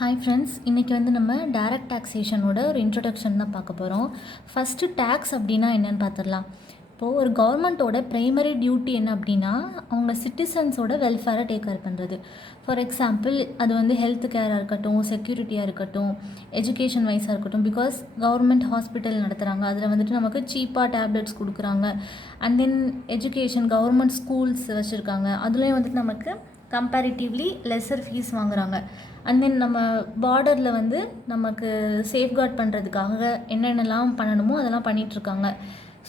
Hi friends, இன்றைக்கி நம்ம direct டாக்ஸேஷனோட ஒரு இன்ட்ரொடக்ஷன் தான் பார்க்க போகிறோம். ஃபஸ்ட்டு டேக்ஸ் அப்படின்னா என்னென்னு பார்த்துடலாம். இப்போது ஒரு கவர்மெண்ட்டோட ப்ரைமரி டியூட்டி என்ன அப்படின்னா அவங்க சிட்டிசன்ஸோட வெல்ஃபேரை டேக் கேர் பண்ணுறது. ஃபார் எக்ஸாம்பிள், அது ஹெல்த் கேராக இருக்கட்டும், செக்யூரிட்டியாக இருக்கட்டும், எஜுகேஷன் வைஸாக இருக்கட்டும். பிகாஸ் கவர்மெண்ட் ஹாஸ்பிட்டல் நடத்துகிறாங்க, அதில் நமக்கு சீப்பாக டேப்லெட்ஸ் கொடுக்குறாங்க. And then education, government schools வச்சுருக்காங்க, அதுலேயும் நமக்கு கம்பேரிட்டிவ்லி லெஸர் ஃபீஸ் வாங்குகிறாங்க. அண்ட் தென் நம்ம பார்டரில் நமக்கு சேஃப்கார்ட் பண்ணுறதுக்காக என்னென்னலாம் பண்ணணுமோ அதெல்லாம் பண்ணிகிட்ருக்காங்க.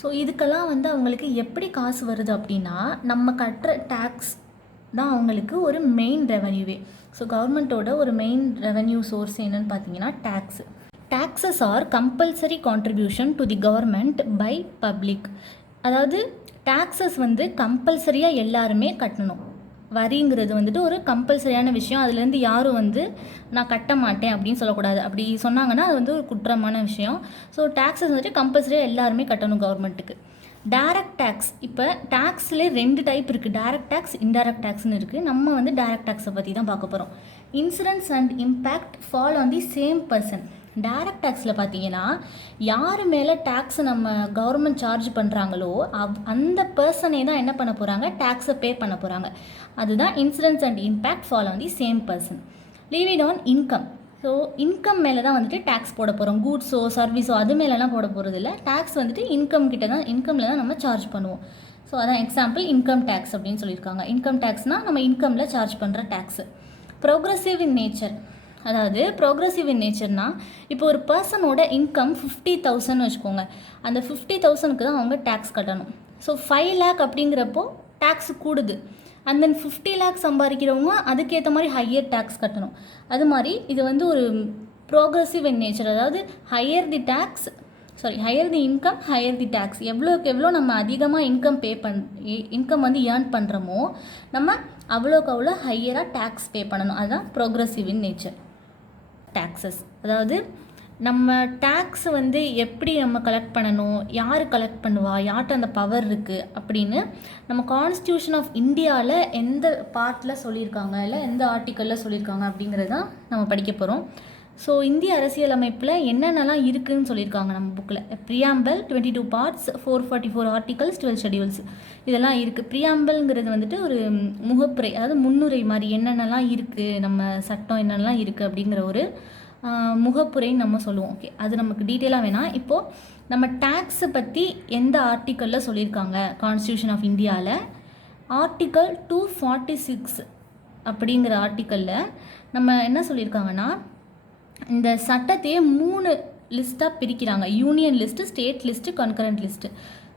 ஸோ இதுக்கெல்லாம் அவங்களுக்கு எப்படி காசு வருது அப்படின்னா நம்ம கட்டுற டேக்ஸ் தான் அவங்களுக்கு ஒரு மெயின் ரெவன்யூவே. ஸோ கவர்மெண்ட்டோட ஒரு மெயின் ரெவன்யூ சோர்ஸ் என்னென்னு பார்த்தீங்கன்னா tax. Taxes are compulsory contribution to the government by public. அதாவது டேக்ஸஸ் கம்பல்சரியாக எல்லாருமே கட்டணும். வரிங்கிறது ஒரு கம்பல்சரியான விஷயம். அதுலேருந்து யாரும் நான் கட்ட மாட்டேன் அப்படின்னு சொல்லக்கூடாது. அப்படி சொன்னாங்கன்னா அது ஒரு குற்றமான விஷயம். ஸோ டேக்ஸஸ் கம்பல்சரியாக எல்லாருமே கட்டணும் கவர்மெண்ட்டுக்கு. டைரக்ட் டேக்ஸ், இப்போ டேக்ஸ்லேயே 2 டைப் இருக்குது. டைரக்ட் டேக்ஸ், இன்டைரக்ட் டேக்ஸ்னு இருக்குது. நம்ம டைரக்ட் டேக்ஸை பற்றி தான் பார்க்க போகிறோம். Incidents and impact fall on the same person. Direct டேக்ஸில் பார்த்தீங்கன்னா யார் மேலே டேக்ஸ் நம்ம கவர்மெண்ட் சார்ஜ் பண்ணுறாங்களோ அந்த பர்சனே தான் என்ன பண்ண போகிறாங்க, டேக்ஸை பே பண்ண போகிறாங்க. அதுதான் incidents and impact fall on the same person. Leave it on income. So income மேலே தான் டேக்ஸ் போட போகிறோம். கூட்ஸோ சர்வீஸோ அது மேலெலாம் போட போகிறது இல்லை. டேக்ஸ் இன்கம் கிட்ட தான், இன்கமில் தான் நம்ம சார்ஜ் பண்ணுவோம். ஸோ அதான் எக்ஸாம்பிள் இன்கம் டேக்ஸ் அப்படின்னு சொல்லியிருக்காங்க. இன்கம் டேக்ஸ்னால் நம்ம இன்கமில் சார்ஜ் பண்ணுற டேக்ஸு. Progressive in nature. அதாவது ப்ரோக்ரஸிவ் இன் நேச்சர்னால் இப்போ ஒரு பர்சனோட இன்கம் 50,000 வச்சுக்கோங்க. அந்த 50,000க்கு தான் அவங்க டேக்ஸ் கட்டணும். ஸோ 5 lakh அப்படிங்கிறப்போ டேக்ஸ் கூடுது. அண்ட் தென் 50 lakh சம்பாதிக்கிறவங்க அதுக்கேற்ற மாதிரி ஹையர் டேக்ஸ் கட்டணும். அது மாதிரி இது ஒரு ப்ரோக்ரஸிவ் இன் நேச்சர். அதாவது higher the income higher the tax. எவ்வளோக்கு எவ்வளோ நம்ம அதிகமாக இன்கம் ஏர்ன் பண்ணுறோமோ நம்ம அவ்வளோக்கு அவ்வளோ ஹையராக டேக்ஸ் பே பண்ணணும். அதுதான் ப்ரோக்ரஸிவ் இன் நேச்சர் டேக்ஸஸ். அதாவது நம்ம டேக்ஸ் எப்படி நம்ம கலெக்ட் பண்ணணும், யார் கலெக்ட் பண்ணுவா, யார்கிட்ட அந்த பவர் இருக்குது அப்படின்னு நம்ம கான்ஸ்டியூஷன் ஆஃப் இந்தியாவில் எந்த பார்ட்டில் சொல்லியிருக்காங்க, இல்லை எந்த ஆர்டிக்கலில் சொல்லியிருக்காங்க அப்படிங்கிறது தான் நம்ம படிக்க போகிறோம். ஸோ இந்திய அரசியலமைப்பில் என்னென்னலாம் இருக்குதுன்னு சொல்லியிருக்காங்க நம்ம புக்கில். ப்ரியாம்பிள் 22 parts, 444 articles, 12 schedules இதெல்லாம் இருக்குது. ப்ரியாம்பிள்ங்கிறது ஒரு முகப்புரை, அதாவது முன்னுரை மாதிரி என்னென்னலாம் இருக்குது, நம்ம சட்டம் என்னென்னலாம் இருக்குது அப்படிங்கிற ஒரு முகப்புரைன்னு நம்ம சொல்லுவோம். ஓகே, அது நமக்கு டீட்டெயிலாக வேணாம். இப்போது நம்ம டேக்ஸை பற்றி எந்த ஆர்டிக்கலில் சொல்லியிருக்காங்க கான்ஸ்டியூஷன் ஆஃப் இந்தியாவில், ஆர்டிக்கல் 246 அப்படிங்கிற ஆர்டிக்கலில் நம்ம என்ன சொல்லியிருக்காங்கன்னா இந்த சட்டத்தையே 3 லிஸ்ட்டாக பிரிக்கிறாங்க. Union list, state list, concurrent list.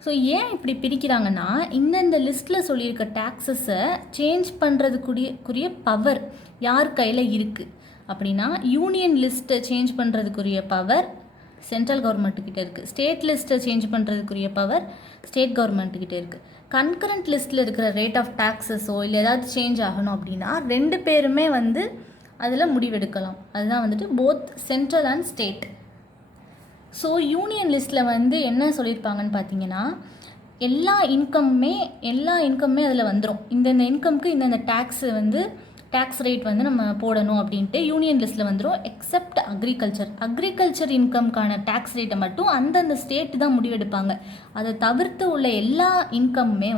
So ஏன் இப்படி பிரிக்கிறாங்கன்னா இந்த லிஸ்ட்டில் சொல்லியிருக்க டேக்ஸஸை சேஞ்ச் பண்ணுறதுக்குரிய பவர் யார் கையில் இருக்குது அப்படின்னா, யூனியன் லிஸ்ட்டை சேஞ்ச் பண்ணுறதுக்குரிய பவர் சென்ட்ரல் கவர்மெண்ட்டுக்கிட்ட இருக்குது. ஸ்டேட் லிஸ்ட்டை சேஞ்ச் பண்ணுறதுக்குரிய பவர் ஸ்டேட் கவர்மெண்ட்டுக்கிட்ட இருக்குது. கன்கரண்ட் லிஸ்ட்டில் இருக்கிற ரேட் ஆஃப் டேக்ஸஸோ இல்லை ஏதாவது சேஞ்ச் ஆகணும் அப்படின்னா 2 பேருமே அதில் முடிவெடுக்கலாம். அதுதான் both central and state. So union லிஸ்ட்டில் என்ன சொல்லியிருப்பாங்கன்னு பார்த்தீங்கன்னா எல்லா இன்கம்மே அதில் வந்துடும். இந்தந்த இன்கம்க்கு இந்தந்த டேக்ஸ் ரேட் நம்ம போடணும் அப்படின்ட்டு யூனியன் லிஸ்ட்டில் வந்துடும். எக்ஸப்ட் அக்ரிகல்ச்சர் இன்கம்க்கான டேக்ஸ் ரேட்டை மட்டும் அந்தந்த ஸ்டேட்டு தான் முடிவெடுப்பாங்க. அதை தவிர்த்து உள்ள எல்லா இன்கம்மே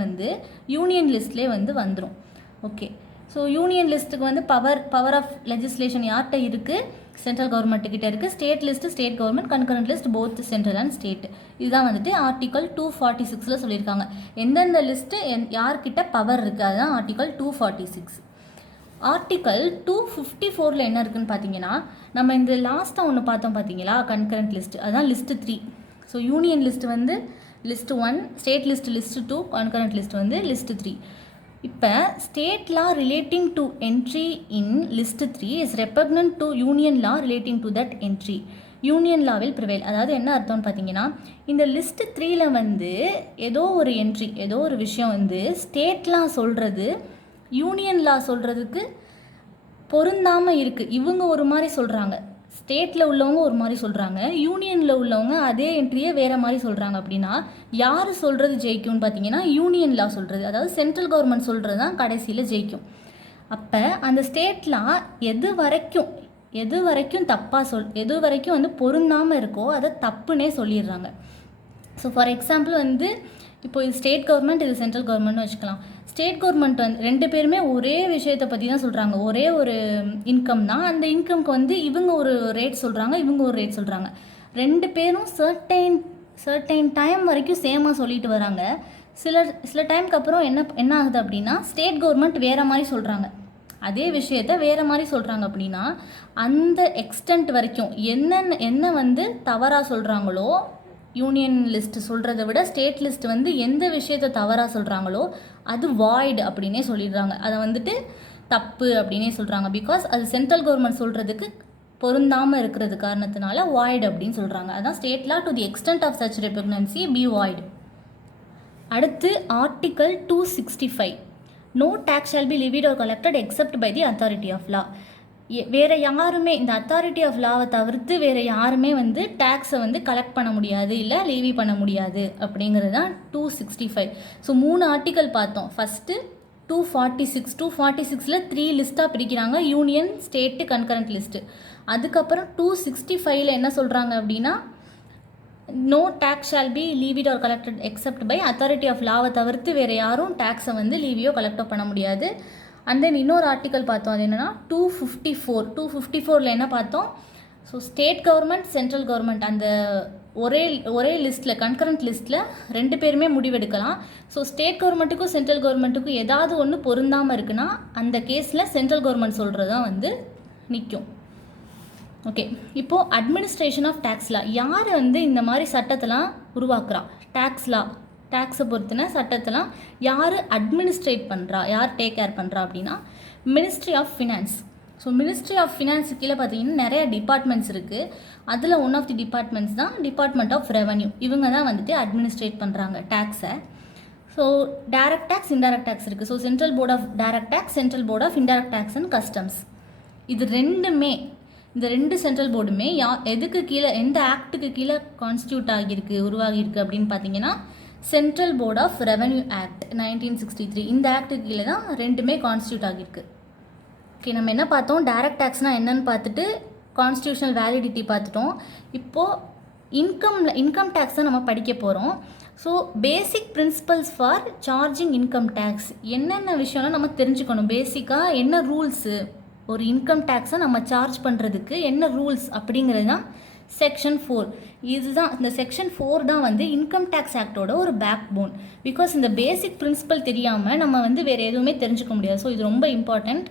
யூனியன் லிஸ்ட்லேயே வந்துடும். ஓகே, ஸோ யூனியன் லிஸ்ட்டுக்கு பவர் ஆஃப் லெஜிஸ்லேஷன் யார்கிட்ட இருக்குது, சென்ட்ரல் கவர்மெண்ட்டுக்கிட்ட இருக்குது. State list state government, concurrent list both central and state. இதுதான் ஆர்டிக்கல் 246 சொல்லியிருக்காங்க. எந்தெந்த லிஸ்ட்டு யார்கிட்ட பவர் இருக்குது, அதுதான் ஆர்டிக்கல் 246. ஆர்டிக்கல் 254 என்ன இருக்குதுன்னு பார்த்தீங்கன்னா, நம்ம இந்த லாஸ்ட்டாக ஒன்று பார்த்தோம் பார்த்தீங்களா, கன்கரண்ட் லிஸ்ட்டு, அதுதான் list 3. So union list list 1, state list 2, concurrent list list 3. இப்போ state law relating to entry in list 3 is repugnant to union law relating to that entry. Union லாவில் ப்ரிவைல். அதாவது என்ன அர்த்தம்னு பார்த்தீங்கன்னா, இந்த லிஸ்ட் 3ல் ஏதோ ஒரு என்ட்ரி, ஏதோ ஒரு விஷயம் ஸ்டேட் லா சொல்கிறது யூனியன் லா சொல்கிறதுக்கு பொருந்தாமல் இருக்குது. இவங்க ஒரு மாதிரி சொல்கிறாங்க, ஸ்டேட்டில் உள்ளவங்க ஒரு மாதிரி சொல்கிறாங்க, யூனியனில் உள்ளவங்க அதே என்ட்ரியை வேறு மாதிரி சொல்கிறாங்க. அப்படின்னா யார் சொல்கிறது ஜெயிக்கும்னு பார்த்தீங்கன்னா யூனியன் லா சொல்கிறது, அதாவது சென்ட்ரல் கவர்மெண்ட் சொல்கிறது தான் கடைசியில் ஜெயிக்கும். அப்போ அந்த ஸ்டேட்லாம் எது வரைக்கும் எது வரைக்கும் எது வரைக்கும் வந்து பொருந்தாமல் இருக்கோ அதை தப்புன்னே சொல்லிடுறாங்க. ஸோ ஃபார் எக்ஸாம்பிள் வந்து இப்போ இது ஸ்டேட் கவர்மெண்ட், இது சென்ட்ரல் கவர்மெண்ட்னு வச்சுக்கலாம். ஸ்டேட் கவர்மெண்ட் வந்து 2 பேருமே ஒரே விஷயத்தை பற்றி தான் சொல்கிறாங்க, ஒரே ஒரு இன்கம் தான். அந்த இன்கம்க்கு வந்து இவங்க ஒரு ரேட் சொல்கிறாங்க, இவங்க ஒரு ரேட் சொல்கிறாங்க. 2 பேரும் சர்டைன் டைம் வரைக்கும் சேமாக சொல்லிட்டு வராங்க. சில டைமுக்கு அப்புறம் என்ன ஆகுது அப்படின்னா, ஸ்டேட் கவர்மெண்ட் வேறு மாதிரி சொல்கிறாங்க, அதே விஷயத்த வேறு மாதிரி சொல்கிறாங்க. அப்படின்னா அந்த எக்ஸ்டென்ட் வரைக்கும் என்ன வந்து தவறாக சொல்கிறாங்களோ, யூனியன் லிஸ்ட் சொல்கிறத விட ஸ்டேட் லிஸ்ட் வந்து எந்த விஷயத்தை தவறாக சொல்கிறாங்களோ அது வாய்டு அப்படின்னே சொல்லிடுறாங்க. அதை வந்துட்டு தப்பு அப்படின்னே சொல்கிறாங்க. பிகாஸ் அது சென்ட்ரல் கவர்மெண்ட் சொல்கிறதுக்கு பொருந்தாமல் இருக்கிறது காரணத்தினால வாய்டு அப்படின்னு சொல்கிறாங்க. அதான் state law to the extent of such repugnancy be void. அடுத்து article 265, no tax shall be levied or collected except by the authority of law. வேறு யாருமே இந்த அத்தாரிட்டி ஆஃப் லாவை தவிர்த்து வேறு யாருமே வந்து டேக்ஸை வந்து கலெக்ட் பண்ண முடியாது, இல்லை லீவி பண்ண முடியாது அப்படிங்கிறது தான் 265. ஸோ 3 ஆர்டிக்கல் பார்த்தோம். ஃபஸ்ட்டு 246 3 லிஸ்ட்டாக பிரிக்கிறாங்க, யூனியன், ஸ்டேட்டு, கன்கரண்ட் லிஸ்ட்டு. அதுக்கப்புறம் 265 என்ன சொல்கிறாங்க அப்படின்னா, no tax shall be levied or collected except by authority of லாவை தவிர்த்து வேறு யாரும் டேக்ஸை வந்து லீவியோ கலெக்டோ பண்ண முடியாது. அண்ட் தென் இன்னொரு ஆர்டிக்கல் பார்த்தோம், அது என்னென்னா 254 என்ன பார்த்தோம், so state government, central government அந்த ஒரே லிஸ்ட்டில், கன்கரண்ட் லிஸ்ட்டில் 2 பேருமே முடிவெடுக்கலாம். ஸோ ஸ்டேட் கவர்மெண்ட்டுக்கும் சென்ட்ரல் கவர்மெண்ட்டுக்கும் ஏதாவது ஒன்று பொருந்தாமல் இருக்குன்னா அந்த கேஸில் சென்ட்ரல் கவர்மெண்ட் சொல்கிறது தான் வந்து நிற்கும். ஓகே, இப்போது அட்மினிஸ்ட்ரேஷன் ஆஃப் டேக்ஸ் லா, யார் வந்து இந்த மாதிரி சட்டத்தெல்லாம் உருவாக்குறா, டேக்ஸை பொறுத்தின சட்டத்தெல்லாம் யார் அட்மினிஸ்ட்ரேட் பண்ணுறா, யார் டேக் கேர் பண்ணுறா அப்படின்னா ministry of finance. So ministry of finance கீழே பார்த்தீங்கன்னா நிறைய டிபார்ட்மெண்ட்ஸ் இருக்குது. அதில் ஒன் ஆஃப் தி டிபார்ட்மெண்ட்ஸ் தான் டிபார்ட்மெண்ட் ஆஃப் ரெவன்யூ. இவங்க தான் வந்துட்டு அட்மினிஸ்ட்ரேட் பண்ணுறாங்க டேக்ஸை. So direct tax, indirect tax இருக்குது. So central board of direct tax, central board of indirect tax and customs. இந்த ரெண்டு சென்ட்ரல் போர்டுமே எதுக்கு கீழே, எந்த ஆக்டுக்கு கீழே கான்ஸ்டியூட் உருவாகியிருக்கு அப்படின்னு பார்த்தீங்கன்னா central board of revenue act 1963. இந்த ஆக்டுக்கு கீழே தான் 2மே கான்ஸ்டியூட் ஆகியிருக்கு. ஓகே, நம்ம என்ன பார்த்தோம், டைரக்ட் டேக்ஸ்னால் என்னன்னு பார்த்துட்டு கான்ஸ்டியூஷனல் வேலிடிட்டி பார்த்துட்டோம். இப்போது இன்கம் டேக்ஸ் தான் நம்ம படிக்க போகிறோம். So basic principles for charging income tax, என்னென்ன விஷயம்லாம் நம்ம தெரிஞ்சுக்கணும். பேசிக்காக என்ன ரூல்ஸு, ஒரு இன்கம் டேக்ஸை நம்ம சார்ஜ் பண்ணுறதுக்கு என்ன ரூல்ஸ் அப்படிங்கிறது தான் செக்ஷன் 4. இதுதான் இந்த செக்ஷன் 4 தான் வந்து இன்கம் டேக்ஸ் ஆக்டோட ஒரு பேக் போன். பிகாஸ் இந்த பேசிக் பிரின்சிபல் தெரியாமல் நம்ம வந்து வேறு எதுவுமே தெரிஞ்சுக்க முடியாது. ஸோ இது ரொம்ப இம்பார்ட்டண்ட்.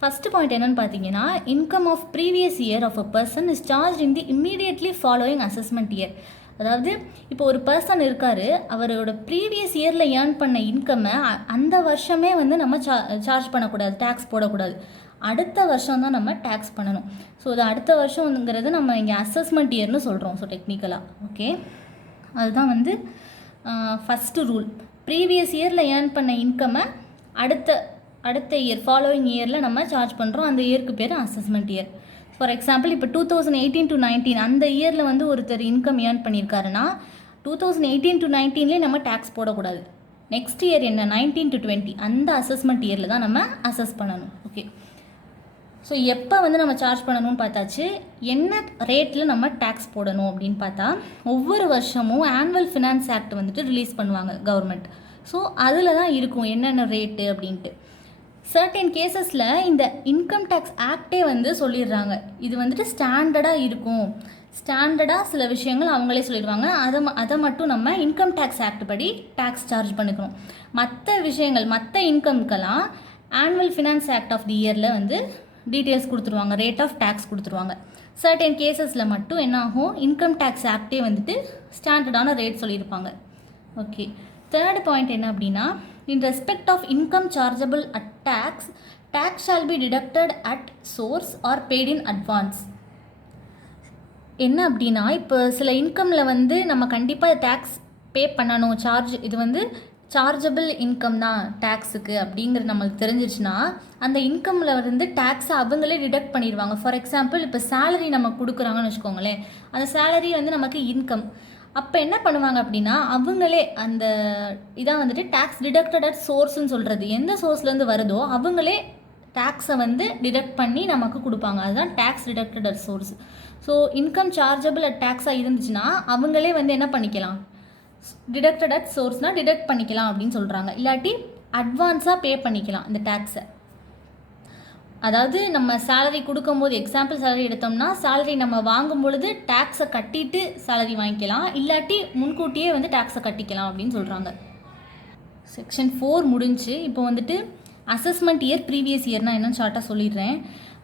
ஃபஸ்ட்டு பாயிண்ட் என்னென்னு பார்த்தீங்கன்னா, income of previous year of a person is charge in the immediately following assessment year. அதாவது இப்போ ஒரு பர்சன் இருக்கார், அவரோட ப்ரீவியஸ் இயரில் ஏர்ன் பண்ண இன்கம்மை அந்த வருஷமே வந்து நம்ம சார்ஜ் பண்ணக்கூடாது, டேக்ஸ் போடக்கூடாது. அடுத்த வருஷம் தான் நம்ம டேக்ஸ் பண்ணணும். ஸோ அது அடுத்த வருஷங்கிறது நம்ம இங்கே அசஸ்மெண்ட் இயர்னு சொல்கிறோம். ஸோ டெக்னிக்கலாக ஓகே, அதுதான் வந்து ஃபஸ்ட்டு ரூல். ப்ரீவியஸ் இயரில் ஏர்ன் பண்ண இன்கம்மை அடுத்த இயர், ஃபாலோவிங் இயரில் நம்ம சார்ஜ் பண்ணுறோம். அந்த இயருக்கு பேர் அசஸ்மெண்ட் இயர். ஃபார் எக்ஸாம்பிள் இப்போ 2018 to 19 அந்த இயரில் வந்து ஒருத்தர் இன்கம் ஏர்ன் பண்ணியிருக்காருன்னா 2018 to 19 நம்ம டேக்ஸ் போடக்கூடாது. நெக்ஸ்ட் இயர் என்ன, 19 to 20 அந்த அசஸ்மெண்ட் இயரில் தான் நம்ம அசஸ் பண்ணணும். ஓகே, ஸோ எப்போ வந்து நம்ம சார்ஜ் பண்ணணும்னு பார்த்தாச்சு. என்ன ரேட்டில் நம்ம டேக்ஸ் போடணும் அப்படின்னு பார்த்தா, ஒவ்வொரு வருஷமும் ஆனுவல் ஃபினான்ஸ் ஆக்ட் வந்துட்டு ரிலீஸ் பண்ணுவாங்க கவர்மெண்ட். ஸோ அதில் தான் இருக்கும் என்னென்ன ரேட்டு அப்படின்ட்டு. சர்டன் கேசஸில் இந்த இன்கம் டேக்ஸ் ஆக்டே வந்து சொல்லிடுறாங்க, இது வந்துட்டு ஸ்டாண்டர்டாக இருக்கும், ஸ்டாண்டர்டாக சில விஷயங்கள் அவங்களே சொல்லிடுவாங்க. அதை மட்டும் நம்ம இன்கம் டேக்ஸ் ஆக்ட் படி டேக்ஸ் சார்ஜ் பண்ணிக்கணும். மற்ற விஷயங்கள், மற்ற இன்கம்க்கெல்லாம் annual finance act of the இயரில் வந்து டீட்டெயில்ஸ் கொடுத்துருவாங்க, ரேட் ஆஃப் டேக்ஸ் கொடுத்துருவாங்க. சர்டன் கேசஸில் மட்டும் என்ன ஆகும், இன்கம் டேக்ஸ் ஆக்டே வந்துட்டு ஸ்டாண்டர்டான ரேட் சொல்லியிருப்பாங்க. ஓகே, தேர்ட் பாயிண்ட் என்ன அப்படின்னா, in respect of income chargeable at tax shall be deducted at source or paid in advance. என்ன அப்படின்னா, இப்போ சில இன்கமில் வந்து நம்ம கண்டிப்பாக டேக்ஸ் பே பண்ணணும், இது வந்து சார்ஜபிள் இன்கம் தான் டேக்ஸுக்கு அப்படிங்கிறது நம்மளுக்கு தெரிஞ்சிச்சுன்னா அந்த இன்கமில் வந்து டேக்ஸை அவங்களே டிடக்ட் பண்ணிடுவாங்க. ஃபார் எக்ஸாம்பிள் இப்போ சேலரி நம்ம கொடுக்குறாங்கன்னு வச்சுக்கோங்களேன், அந்த சேலரி வந்து நமக்கு இன்கம். அப்போ என்ன பண்ணுவாங்க அப்படின்னா, அவங்களே அந்த இதான் வந்துட்டு டேக்ஸ் டிடக்டட் அட் சோர்ஸ்ன்னு சொல்கிறது, எந்த சோர்ஸ்லேருந்து வருதோ அவங்களே டேக்ஸை வந்து டிடக்ட் பண்ணி நமக்கு கொடுப்பாங்க. அதுதான் tax deducted at source. So income chargeable at டேக்ஸாக இருந்துச்சுன்னா அவங்களே வந்து என்ன பண்ணிக்கலாம், டிடக்டட் அட் சோர்ஸ்னால் டிடக்ட் பண்ணிக்கலாம் அப்படின்னு சொல்கிறாங்க. இல்லாட்டி அட்வான்ஸாக பே பண்ணிக்கலாம் இந்த டேக்ஸை. அதாவது நம்ம சேலரி கொடுக்கும்போது, எக்ஸாம்பிள் சேலரி எடுத்தோம்னா சேலரி நம்ம வாங்கும் பொழுது டேக்ஸை கட்டிட்டு சேலரி வாங்கிக்கலாம், இல்லாட்டி முன்கூட்டியே வந்து டேக்ஸை கட்டிக்கலாம் அப்படின்னு சொல்கிறாங்க. செக்ஷன் 4 முடிஞ்சு. இப்போ வந்துட்டு அசஸ்மெண்ட் இயர் ப்ரீவியஸ் இயர்னால் என்னன்னு ஷார்ட்டாக சொல்லிடுறேன்.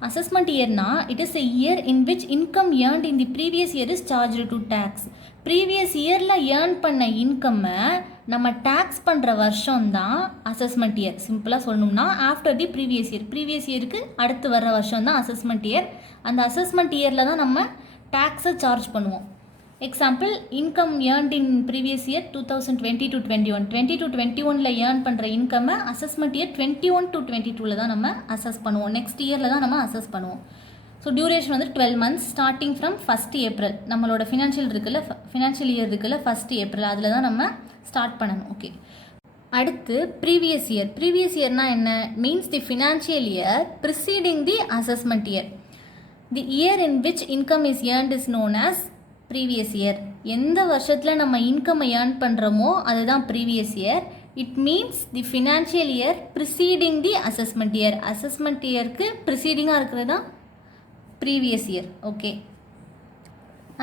அசஸ்மெண்ட் இயர்னா it is a year in which income earned in the previous year is charged to tax. Previous இயரில் ஏர்ன் பண்ண இன்கம்மை நம்ம டேக்ஸ் பண்ணுற வருஷம் தான் அசஸ்மெண்ட் இயர். சிம்பிளாக சொல்லணும்னா after the previous year, previous இயருக்கு அடுத்து வர்ற வருஷம் தான் அசஸ்மெண்ட் இயர். அந்த அசஸ்மெண்ட் இயரில் தான் நம்ம டேக்ஸை சார்ஜ் பண்ணுவோம். Example, income earned in previous year 2020 to 21, 20 to 21ல் ஏர்ன் பண்ணுற இன்கம்மை அசஸ்மெண்ட் இயர் 21 to 22ல் தான் நம்ம அசஸ் பண்ணுவோம். நெக்ஸ்ட் இயரில் தான் நம்ம அசஸ் பண்ணுவோம். ஸோ டியூரேஷன் வந்து 12 months starting from 1st April. நம்மளோட ஃபினான்ஷியல் இயர் இருக்குல்ல 1st April, அதில் தான் நம்ம ஸ்டார்ட் பண்ணணும். ஓகே, அடுத்து ப்ரீவியஸ் இயர். ப்ரீவியஸ் இயர்னால் என்ன? Means the financial year preceding the assessment year. The year in which income is earned is known as previous year. எந்த வருஷத்தில் நம்ம இன்கம் ஏர்ன் பண்ணுறோமோ அதுதான் previous year. It means the financial year preceding the assessment year. Assessment இயருக்கு ப்ரிசீடிங்காக இருக்கிறது தான் previous year. Okay,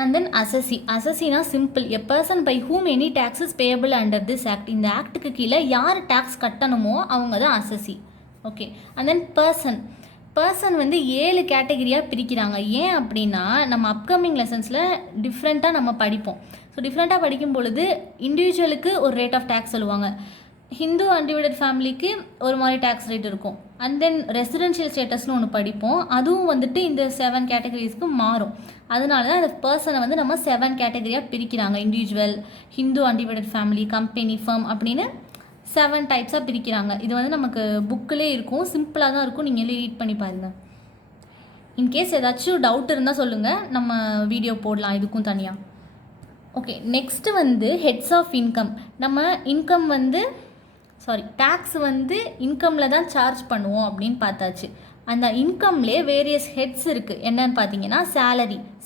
and then assessee. அசஸினா simple, a person by whom any taxes payable under this act. இந்த ஆக்டுக்கு கீழே யார் டேக்ஸ் கட்டணுமோ அவங்க தான் அசஸி. ஓகே, அண்ட் தென் பர்சன் வந்து 7 கேட்டகரியாக பிரிக்கிறாங்க. ஏன் அப்படின்னா நம்ம அப்கமிங் லெசன்ஸில் டிஃப்ரெண்ட்டாக நம்ம படிப்போம். ஸோ டிஃப்ரெண்ட்டாக படிக்கும் பொழுது இண்டிவிஜுவலுக்கு ஒரு ரேட் ஆஃப் டேக்ஸ் சொல்லுவாங்க, ஹிந்து அன்டிவைடட் ஃபேமிலிக்கு ஒரு மாதிரி டேக்ஸ் ரேட் இருக்கும். அண்ட் தென் ரெசிடென்ஷியல் ஸ்டேட்டஸ்னு ஒன்று படிப்போம், அதுவும் வந்துட்டு இந்த 7 கேட்டகரிஸ்க்கு மாறும். அதனால தான் அந்த பர்சனை வந்து நம்ம 7 கேட்டகரியாக பிரிக்கிறாங்க. Individual, Hindu undivided family, company, firm அப்படின்னு 7 டைப்ஸாக பிரிக்கிறாங்க. இது வந்து நமக்கு புக்கிலே இருக்கும், சிம்பிளாக தான் இருக்கும், நீங்களே ரீட் பண்ணி பாருங்கள். இன்கேஸ் ஏதாச்சும் டவுட் இருந்தால் சொல்லுங்கள், நம்ம வீடியோ போடலாம் இதுக்கும் தனியாக. ஓகே, நெக்ஸ்ட்டு வந்து ஹெட்ஸ் ஆஃப் இன்கம். நம்ம இன்கம் வந்து டேக்ஸ் வந்து இன்கமில் தான் சார்ஜ் பண்ணுவோம் அப்படின்னு பார்த்தாச்சு. அந்த இன்கம்லேயே வேரியஸ் ஹெட்ஸ் இருக்குது. என்னன்னு பார்த்தீங்கன்னா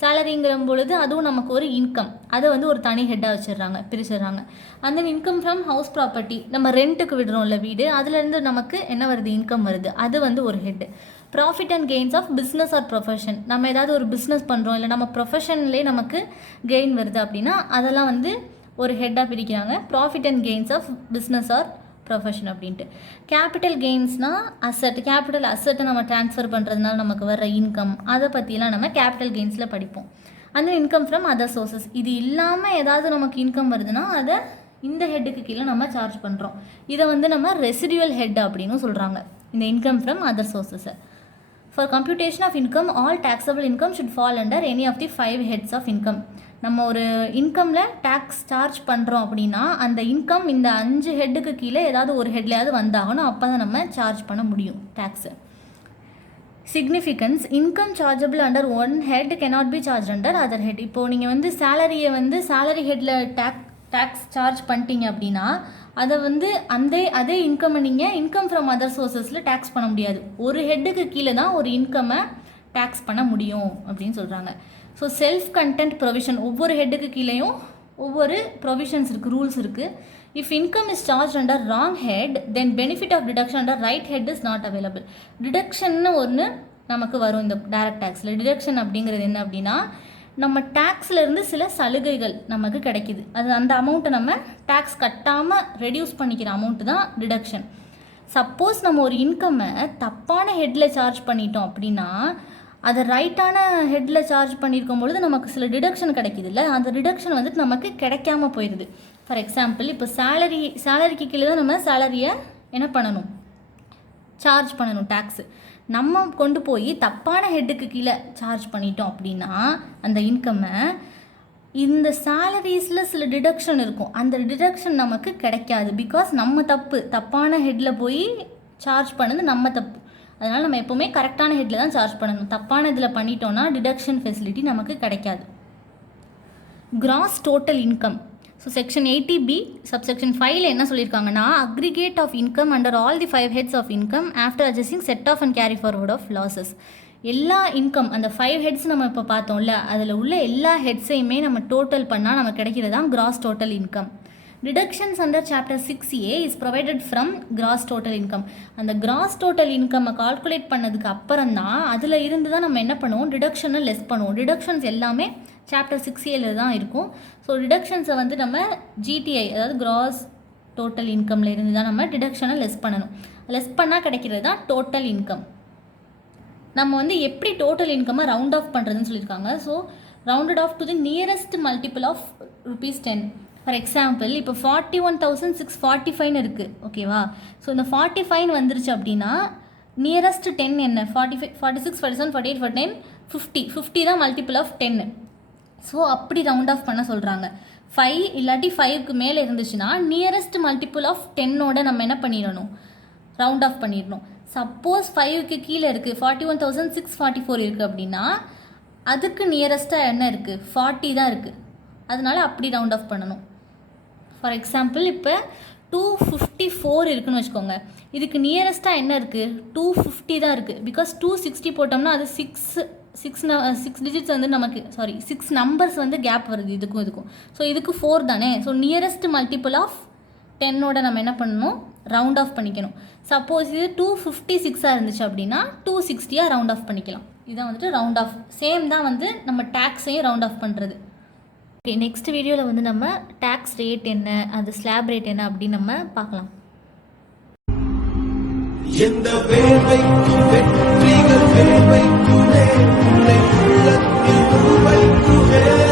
சேலரிங்கிற பொழுது அதுவும் நமக்கு ஒரு இன்கம், அதை வந்து ஒரு தனி ஹெட்டாக பிரிச்சிடுறாங்க. அந்த இன்கம் ஃப்ரம் ஹவுஸ் ப்ராப்பர்ட்டி, நம்ம ரெண்ட்டுக்கு விடுறோம்ல வீடு, அதுலேருந்து நமக்கு என்ன வருது, இன்கம் வருது, அது வந்து ஒரு head. Profit and gains of business or profession, நம்ம ஏதாவது ஒரு பிஸ்னஸ் பண்ணுறோம் இல்லை நம்ம ப்ரொஃபஷன்லேயே நமக்கு கெயின் வருது அப்படின்னா அதெல்லாம் வந்து ஒரு ஹெட்டாக பிரிக்கிறாங்க. Profit and gains of business or profession அப்படின்ட்டு. கேபிட்டல் கெயின்ஸ்னால் கேபிட்டல் அசட்டை நம்ம ட்ரான்ஸ்ஃபர் பண்ணுறதுனால நமக்கு வர்ற இன்கம், அதை பற்றிலாம் நம்ம கேபிட்டல் கெயின்ஸில் படிப்போம். அந்த இன்கம் ஃப்ரம் அதர் சோர்சஸ், இது இல்லாமல் ஏதாவது நமக்கு இன்கம் வருதுன்னா அதை இந்த ஹெட்டுக்கு கீழே நம்ம சார்ஜ் பண்ணுறோம். இதை வந்து நம்ம ரெசிடுவல் ஹெட் அப்படின்னு சொல்கிறாங்க, இந்த இன்கம் ஃப்ரம் அதர் சோர்சஸை. For computation of income, all taxable income should fall under any of the 5 heads of income. நம்ம ஒரு இன்கமில் டேக்ஸ் சார்ஜ் பண்ணுறோம் அப்படின்னா அந்த இன்கம் இந்த 5 ஹெட்டுக்கு கீழே ஏதாவது ஒரு ஹெட்லையாவது வந்தாகணும், அப்போ தான் நம்ம சார்ஜ் பண்ண முடியும் tax. Significance, income chargeable under one head cannot be charged under other head. இப்போது நீங்கள் வந்து சேலரியை வந்து சேலரி ஹெட்டில் டேக்ஸ் சார்ஜ் பண்ணிட்டீங்க அப்படின்னா அதை வந்து அதே இன்கம்மை நீங்கள் இன்கம் ஃப்ரம் அதர் சோர்ஸஸில் டேக்ஸ் பண்ண முடியாது. ஒரு ஹெட்டுக்கு கீழே தான் ஒரு இன்கம்மை டேக்ஸ் பண்ண முடியும் அப்படின்னு சொல்கிறாங்க. ஸோ செல்ஃப் கண்டென்ட் ப்ரொவிஷன், ஒவ்வொரு ஹெட்டுக்கு கீழேயும் ஒவ்வொரு ப்ரொவிஷன்ஸ் இருக்குது, ரூல்ஸ் இருக்குது. If income is charge under wrong head then benefit of deduction under right head is not available. டிடக்ஷன்னு ஒன்று நமக்கு வரும் இந்த டைரக்ட் டேக்ஸில். டிடக்ஷன் அப்படிங்கிறது என்ன அப்படின்னா நம்ம டேக்ஸ்லேருந்து சில சலுகைகள் நமக்கு கிடைக்கிது, அது அந்த அமௌண்ட்டை நம்ம டேக்ஸ் கட்டாமல் ரெடியூஸ் பண்ணிக்கிற அமௌண்ட்டு தான் டிடக்ஷன். சப்போஸ் நம்ம ஒரு இன்கம்மை தப்பான ஹெட்டில் சார்ஜ் பண்ணிட்டோம் அப்படின்னா அதை ரைட்டான ஹெட்டில் சார்ஜ் பண்ணியிருக்கும் பொழுது நமக்கு சில டிடக்ஷன் கிடைக்கிது இல்லை, அந்த டிடக்ஷன் வந்துட்டு நமக்கு கிடைக்காம போயிடுது. ஃபார் எக்ஸாம்பிள், இப்போ சேலரிக்கு கீழே தான் நம்ம சேலரியை என்ன பண்ணணும், சார்ஜ் பண்ணணும் டேக்ஸு. நம்ம கொண்டு போய் தப்பான ஹெட்டுக்கு கீழே சார்ஜ் பண்ணிட்டோம் அப்படின்னா அந்த இன்கம்மை இந்த சேலரிஸில் சில டிடக்ஷன் இருக்கும், அந்த டிடக்ஷன் நமக்கு கிடைக்காது. பிகாஸ் நம்ம தப்பான ஹெட்டில் போய் சார்ஜ் பண்ணது நம்ம தப்பு. அதனால் நம்ம எப்போவுமே கரெக்டான ஹெட்டில் தான் சார்ஜ் பண்ணணும். தப்பான இதில் பண்ணிட்டோன்னா டிடக்ஷன் ஃபெசிலிட்டி நமக்கு கிடைக்காது. Gross total income, so section 80B subsection 5ல் என்ன சொல்லியிருக்காங்கன்னா aggregate of income under all the 5 heads of income after adjusting set off and carry forward of losses. எல்லா இன்கம் அந்த 5 ஹெட்ஸ் நம்ம இப்போ பார்த்தோம்ல, அதில் உள்ள எல்லா ஹெட்ஸையுமே நம்ம டோட்டல் பண்ணால் நமக்கு கிடைக்கிறது தான் cross total income. Deductions under chapter 6A is provided from cross total income. அந்த கிராஸ் டோட்டல் இன்கம்மை கால்குலேட் பண்ணதுக்கு அப்புறம் தான் அதில் இருந்து தான் நம்ம என்ன பண்ணுவோம், டிடக்ஷனை லெஸ் பண்ணுவோம். டிடக்ஷன்ஸ் எல்லாமே சாப்டர் 6Aல தான் இருக்கும். ஸோ டிடக்ஷன்ஸை வந்து நம்ம GTI அதாவது கிராஸ் டோட்டல் இன்கமில் இருந்து தான் நம்ம டிடக்ஷனை லெஸ் பண்ணணும். லெஸ் பண்ணால் கிடைக்கிறது தான் டோட்டல் இன்கம். நம்ம வந்து எப்படி டோட்டல் இன்கம்மை ரவுண்ட் ஆஃப் பண்ணுறதுன்னு சொல்லியிருக்காங்க. So rounded off to the nearest multiple of ₹10. For example இப்போ 41,645 இருக்குது, ஓகேவா. ஸோ இந்த 45 வந்துருச்சு அப்படின்னா நியரஸ்ட் 10 என்ன, 45, 46, 47, 48, 49, 50. 50 தான் மல்டிபிள் ஆஃப் 10. ஸோ அப்படி ரவுண்ட் ஆஃப் பண்ண சொல்கிறாங்க. 5 இல்லாட்டி 5க்கு மேலே இருந்துச்சுன்னா நியரஸ்ட் மல்டிபிள் ஆஃப் 10ஓட நம்ம என்ன பண்ணிடணும், ரவுண்ட் ஆஃப் பண்ணிடணும். சப்போஸ் 5க்கு கீழே இருக்குது, 41,644 இருக்குது அப்படின்னா அதுக்கு நியரஸ்ட்டாக என்ன இருக்குது, 40 தான் இருக்குது. அதனால அப்படி ரவுண்ட் ஆஃப் பண்ணணும். ஃபார் எக்ஸாம்பிள் இப்போ 254 இருக்குன்னு வச்சுக்கோங்க. இதுக்கு நியரஸ்ட்டாக என்ன இருக்குது, 250 தான் இருக்குது. பிகாஸ் 260 போட்டோம்னா அது 6 டிஜிட்ஸ் வந்து நமக்கு 6 நம்பர்ஸ் வந்து கேப் வருது இதுக்கும். ஸோ இதுக்கு 4 தானே. ஸோ நியரஸ்ட் மல்டிபிள் ஆஃப் 10ஓட நம்ம என்ன பண்ணணும், ரவுண்ட் ஆஃப் பண்ணிக்கணும். சப்போஸ் இது 256 இருந்துச்சு அப்படின்னா 260 ரவுண்ட் ஆஃப் பண்ணிக்கலாம். இதான் வந்துட்டு ரவுண்ட் ஆஃப். சேம் தான் வந்து நம்ம டேக்ஸையும் ரவுண்ட் ஆஃப் பண்ணுறது. ஓகே, நெக்ஸ்ட் வீடியோவில் வந்து நம்ம டேக்ஸ் ரேட் என்ன, அது ஸ்லாப் ரேட் என்ன அப்படின்னு நம்ம பார்க்கலாம். எந்த வேலைக்கும் வெற்றிகள் வேலைக்குள்ளே உள்ளத்தில்